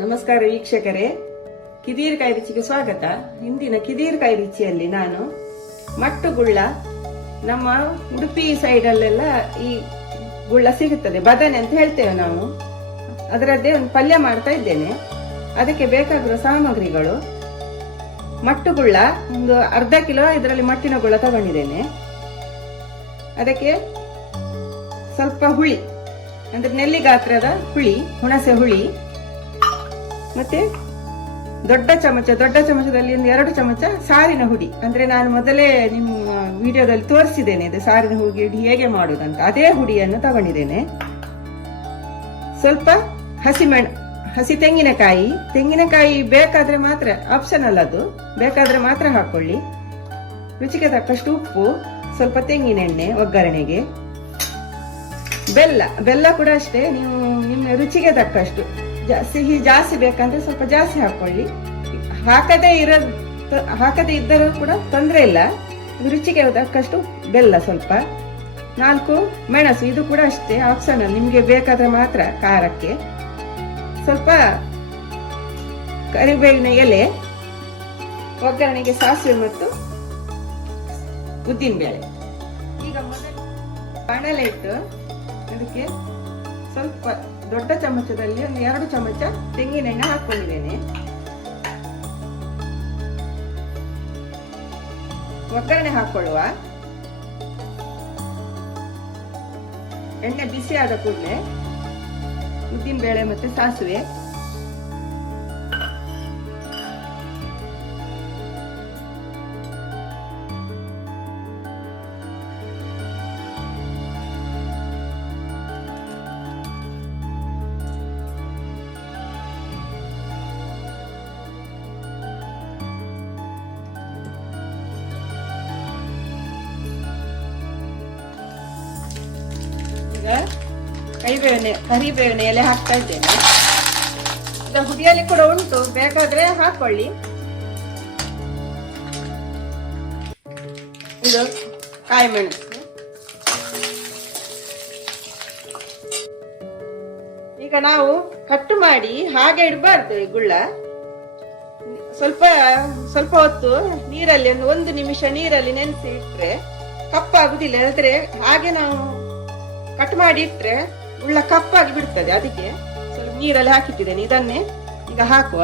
ನಮಸ್ಕಾರ ವೀಕ್ಷಕರೇ, ಕಿದೀರ್ ಕೈ ರುಚಿಗೆ ಸ್ವಾಗತ. ಇಂದಿನ ಕಿದೀರ್ ಕೈ ರುಚಿಯಲ್ಲಿ ನಾನು ಮಟ್ಟುಗುಳ್ಳ, ನಮ್ಮ ಉಡುಪಿ ಸೈಡ್ ಅಲ್ಲೆಲ್ಲ ಈ ಗುಳ್ಳ ಸಿಗುತ್ತದೆ, ಬದನೆ ಅಂತ ಹೇಳ್ತೇವೆ ನಾವು. ಅದರದ್ದೇ ಒಂದು ಪಲ್ಯ ಮಾಡ್ತಾ ಇದ್ದೇನೆ. ಅದಕ್ಕೆ ಬೇಕಾಗಿರುವ ಸಾಮಗ್ರಿಗಳು: ಮಟ್ಟುಗುಳ್ಳ ಒಂದು ಅರ್ಧ ಕಿಲೋ ಇದರಲ್ಲಿ ಮಟ್ಟಿನ ಗುಳ್ಳ ತಗೊಂಡಿದ್ದೇನೆ. ಅದಕ್ಕೆ ಸ್ವಲ್ಪ ಹುಳಿ, ಅಂದ್ರೆ ನೆಲ್ಲಿ ಗಾತ್ರದ ಹುಳಿ, ಹುಣಸೆ ಹುಳಿ, ಮತ್ತೆ ದೊಡ್ಡ ಚಮಚದಲ್ಲಿ ಒಂದು 2 ಚಮಚ ಸಾರಿನ ಹುಡಿ. ಅಂದ್ರೆ ನಾನು ಮೊದಲೇ ನಿಮ್ಮ ವಿಡಿಯೋದಲ್ಲಿ ತೋರಿಸಿದ್ದೇನೆ ಇದು ಸಾರಿನ ಹುಡಿ ಹೇಗೆ ಮಾಡುವುದಂತ. ಅದೇ ಹುಡಿಯನ್ನು ತಗೊಂಡಿದ್ದೇನೆ. ಸ್ವಲ್ಪ ಹಸಿ ತೆಂಗಿನಕಾಯಿ ಬೇಕಾದ್ರೆ ಮಾತ್ರ, ಆಪ್ಷನಲ್ ಅದು, ಬೇಕಾದ್ರೆ ಮಾತ್ರ ಹಾಕೊಳ್ಳಿ. ರುಚಿಗೆ ತಕ್ಕಷ್ಟು ಉಪ್ಪು, ಸ್ವಲ್ಪ ತೆಂಗಿನೆಣ್ಣೆ ಒಗ್ಗರಣೆಗೆ, ಬೆಲ್ಲ ಕೂಡ ಅಷ್ಟೇ ನೀವು ನಿಮ್ಮ ರುಚಿಗೆ ತಕ್ಕಷ್ಟು. ಸಿಹಿ ಜಾಸ್ತಿ ಬೇಕಂದ್ರೆ ಸ್ವಲ್ಪ ಜಾಸ್ತಿ ಹಾಕೊಳ್ಳಿ. ಹಾಕದೇ ಇದ್ದರೂ ಕೂಡ ತೊಂದರೆ ಇಲ್ಲ. ರುಚಿಗೆ ತಕ್ಕಷ್ಟು ಬೆಲ್ಲ, ಸ್ವಲ್ಪ 4 ಮೆಣಸು, ಇದು ಕೂಡ ಅಷ್ಟೇ ಆಪ್ಷನಲ್, ನಿಮ್ಗೆ ಬೇಕಾದ್ರೆ ಮಾತ್ರ ಖಾರಕ್ಕೆ. ಸ್ವಲ್ಪ ಕರಿಬೇವಿನ ಎಲೆ, ಒಗ್ಗರಣೆಗೆ ಸಾಸಿವೆ ಮತ್ತು ಉದ್ದಿನಬೇಳೆ. ಈಗ ಮೊದಲು ಬಾಣಲೆ ಇಟ್ಟು ಅದಕ್ಕೆ ಸ್ವಲ್ಪ ದೊಡ್ಡ ಚಮಚದಲ್ಲಿ ಒಂದು 2 ಚಮಚ ತೆಂಗಿನೆಣ್ಣೆ ಹಾಕೊಂಡಿದ್ದೇನೆ. ಒಗ್ಗರಣೆ ಹಾಕೊಳ್ಳುವ. ಎಣ್ಣೆ ಬಿಸಿ ಆದ ಕೂಡಲೇ ಉದ್ದಿನ ಬೇಳೆ ಮತ್ತೆ ಸಾಸಿವೆ, ಕರಿಬೇವಿನ ಎಲೆ ಹಾಕ್ತಾ ಇದ್ದೇನೆ. ಇದು ಹುಡಿಯಲ್ಲಿ ಕೂಡ ಉಂಟು, ಬೇಕಾದ್ರೆ ಹಾಕೊಳ್ಳಿ. ಇದು ಕಾಯಿ ಮೆಣಸು. ಈಗ ನಾವು ಕಟ್ಟು ಮಾಡಿ ಹಾಗೆ ಇಡಬಾರ್ದು. ಈ ಗುಳ್ಳ ಸ್ವಲ್ಪ ಹೊತ್ತು ನೀರಲ್ಲಿ, 1 ನಿಮಿಷ ನೀರಲ್ಲಿ ನೆನೆಸಿ ಇಟ್ರೆ ಕಪ್ಪಾಗುದಿಲ್ಲ. ಆದ್ರೆ ಹಾಗೆ ನಾವು ಕಟ್ ಮಾಡಿ ಇಟ್ರೆ ಉಳ್ಳ ಕಪ್ಪಾಗಿ ಬಿಡ್ತದೆ. ಅದಕ್ಕೆ ಸ್ವಲ್ಪ ನೀರಲ್ಲಿ ಹಾಕಿಟ್ಟಿದ್ದೇನೆ. ಇದನ್ನೇ ಈಗ ಹಾಕುವ.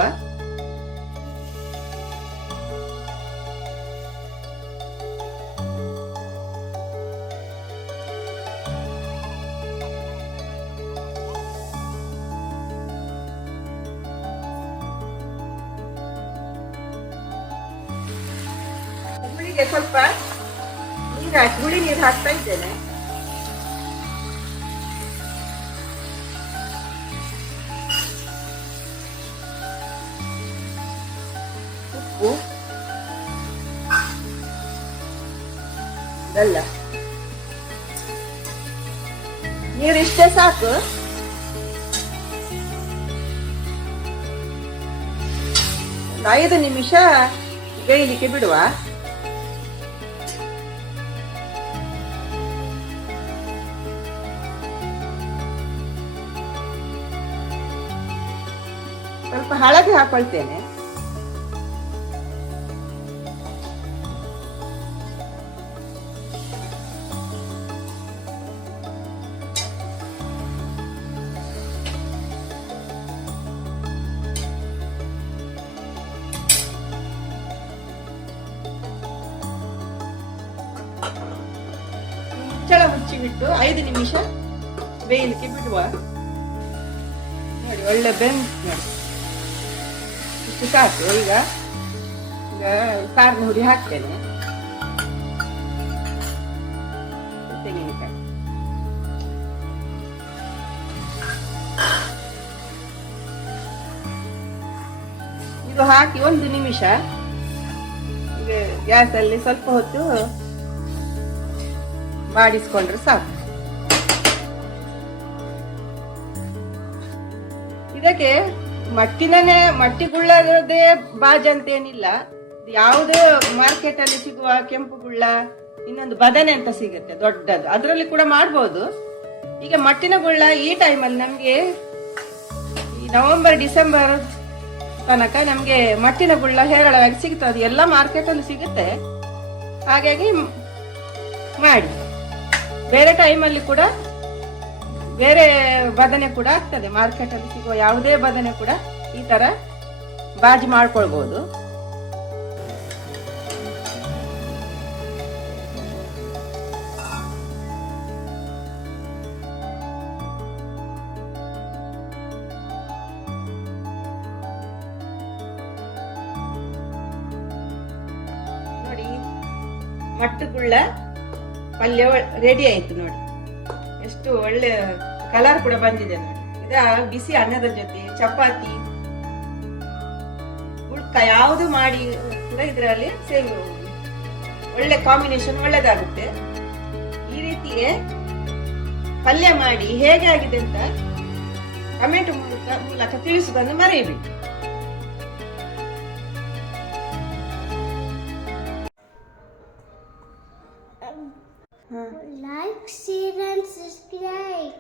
ಹುಳಿಗೆ ಸ್ವಲ್ಪ ಹುಳಿ ನೀರು ಹಾಕ್ತಾ ಇದ್ದೇನೆ. ಬೆಲ್ಲ, ನೀರು ಇಷ್ಟೇ ಸಾಕು. ಒಂದು 5 ನಿಮಿಷ ಬೇಯಲಿಕ್ಕೆ ಬಿಡುವ. ಸ್ವಲ್ಪ ಹಳದಿ ಹಾಕೊಳ್ತೇನೆ. ಮುಚ್ಚಳ ಮುಚ್ಚಿಬಿಟ್ಟು 5 ನಿಮಿಷ ಬೇಯಲಿಕ್ಕೆ ಬಿಡುವ. ನೋಡಿ, ಒಳ್ಳೆ ನೋಡಿ, ಇಷ್ಟು ಸಾಕು. ಈಗ ಸಾರಿನ ಹುಡಿ ಹಾಕ್ತೇನೆ. ತೆಂಗಿನಕಾಯಿ ಇದು ಹಾಕಿ 1 ನಿಮಿಷ ಗ್ಯಾಸಲ್ಲಿ ಸ್ವಲ್ಪ ಹೊತ್ತು ಬಾಡಿಸ್ಕೊಂಡ್ರೆ ಸಾಕು. ಇದಕ್ಕೆ ಮಟ್ಟಿಗುಳ್ಳದೇ ಬಾಜಿ ಅಂತ ಏನಿಲ್ಲ. ಯಾವುದೇ ಮಾರ್ಕೆಟ್ ಅಲ್ಲಿ ಸಿಗುವ ಕೆಂಪು ಗುಳ್ಳ, ಇನ್ನೊಂದು ಬದನೆ ಅಂತ ಸಿಗುತ್ತೆ ದೊಡ್ಡದು, ಅದರಲ್ಲಿ ಕೂಡ ಮಾಡ್ಬೋದು. ಈಗ ಮಟ್ಟಿನ ಗುಳ್ಳ ಈ ಟೈಮಲ್ಲಿ ನಮ್ಗೆ ನವೆಂಬರ್ ಡಿಸೆಂಬರ್ ತನಕ ನಮ್ಗೆ ಮಟ್ಟಿನ ಗುಳ್ಳ ಹೇರಳವಾಗಿ ಸಿಗ್ತದೆ, ಎಲ್ಲ ಮಾರ್ಕೆಟ್ ಅಲ್ಲಿ ಸಿಗುತ್ತೆ. ಹಾಗಾಗಿ ಮಾಡಿ. ಬೇರೆ ಟೈಮಲ್ಲಿ ಕೂಡ ಬೇರೆ ಬದನೆ ಕೂಡ ಆಗ್ತದೆ. ಮಾರ್ಕೆಟ್ ಅಲ್ಲಿ ಸಿಗುವ ಯಾವುದೇ ಬದನೆ ಕೂಡ ಈ ತರ ಬಾಜಿ ಮಾಡ್ಕೊಳ್ಬಹುದು. ನೋಡಿ, ಮಟ್ಟುಗುಳ್ಳ ಪಲ್ಯ ರೆಡಿ ಆಯ್ತು. ನೋಡಿ ಎಷ್ಟು ಒಳ್ಳೆ ಕಲರ್ ಕೂಡ ಬಂದಿದೆ. ನೋಡಿ, ಇದ ಬಿಸಿ ಅನ್ನದ ಜೊತೆ ಚಪಾತಿ ಗುಳ್ಕ ಯಾವುದು ಮಾಡಿ ಕೂಡ ಇದರಲ್ಲಿ ಒಳ್ಳೆ ಕಾಂಬಿನೇಷನ್ ಒಳ್ಳೆದಾಗುತ್ತೆ. ಈ ರೀತಿಯೇ ಪಲ್ಯ ಮಾಡಿ ಹೇಗೆ ಆಗಿದೆ ಅಂತ ಕಮೆಂಟ್ ಮೂಲಕ ತಿಳಿಸುವುದನ್ನು ಮರೆಯಬೇಡಿ. Like, share and subscribe.